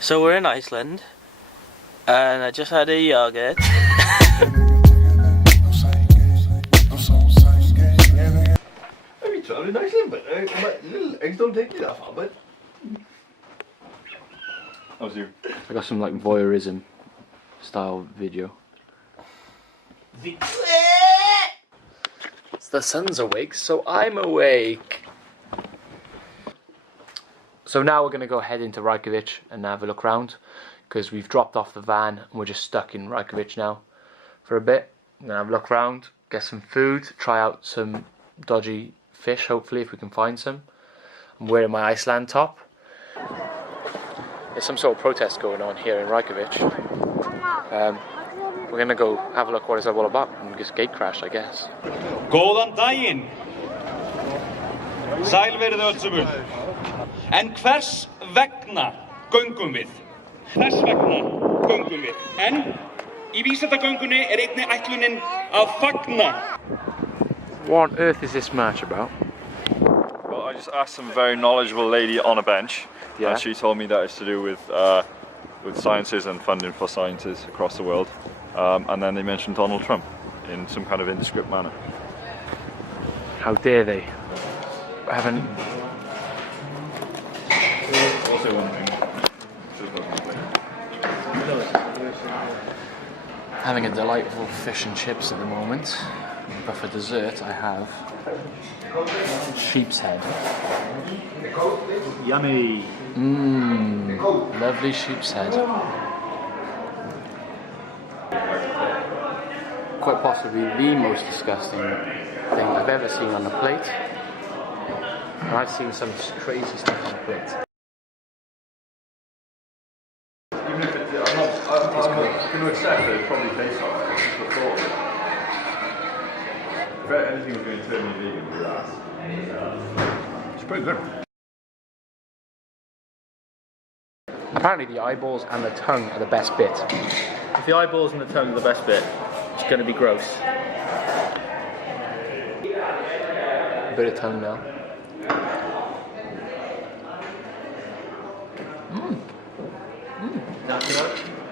So we're in Iceland, and I just had a yogurt. Have you travelled in Iceland? But little eggs don't take you that far, but. How's you? I got some like voyeurism style video. The sun's awake, so I'm awake. So now we're going to go head into Reykjavik and have a look around, because we've dropped off the van and we're just stuck in Reykjavik now for a bit. I'm going to have a look around, get some food, try out some dodgy fish, hopefully, if we can find some. I'm wearing my Iceland top. There's some sort of protest going on here in Reykjavik. We're going to go have a look what it's all about and just gate crash, I guess. Góðan daginn. Sæl verið öll sömul. En hvers vegna göngum við? Hvers vegna göngum við? En í vísindagöngunni einnig ætlunin að fagna. What on earth is this match about? Well, I just asked some very knowledgeable lady on a bench, Yeah. and she told me that it's to do with sciences and funding for sciences across the world. And then they mentioned Donald Trump in some kind of indescript manner. How dare they? I haven't. Also wondering. Having a delightful fish and chips at the moment, but for dessert I have sheep's head. Yummy. Lovely sheep's head. Quite possibly the most disgusting thing I've ever seen on a plate. And I've seen some crazy stuff on a plate. Even if I'm going to accept that it probably tastes like it. It's just the thought of it. If anything was going to turn me vegan, it would be that. It's pretty good. Apparently the eyeballs and the tongue are the best bit. If the eyeballs and the tongue are the best bit, it's going to be gross. A bit of tongue now.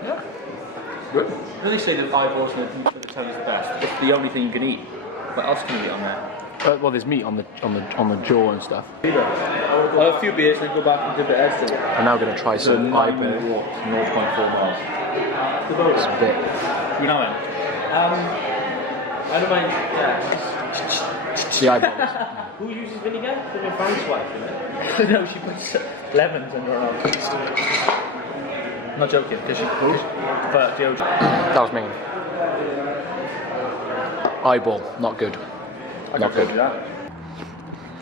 Yeah. Good. They say that eyeballs and the tongue is the best. It's the only thing you can eat. What else can you eat on there? Well, there's meat on the jaw and stuff. I'll have a few beers and then go back and dip it out. I'm now going to try some eyeball. 0.4 miles. It's a bit. You know it. I don't mind. Yeah. The eyeballs. Who uses vinegar? It's my friend's wife, isn't it? No, she puts lemons in her own. Not joking, because she but Joe. That was me. Eyeball, not good. Not good. I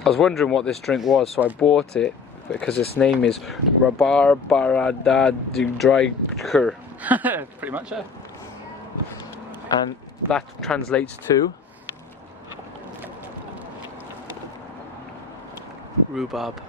was wondering what this drink was, so I bought it because its name is Rabarbaradadriker. Pretty much, yeah. And that translates to Rhubarb.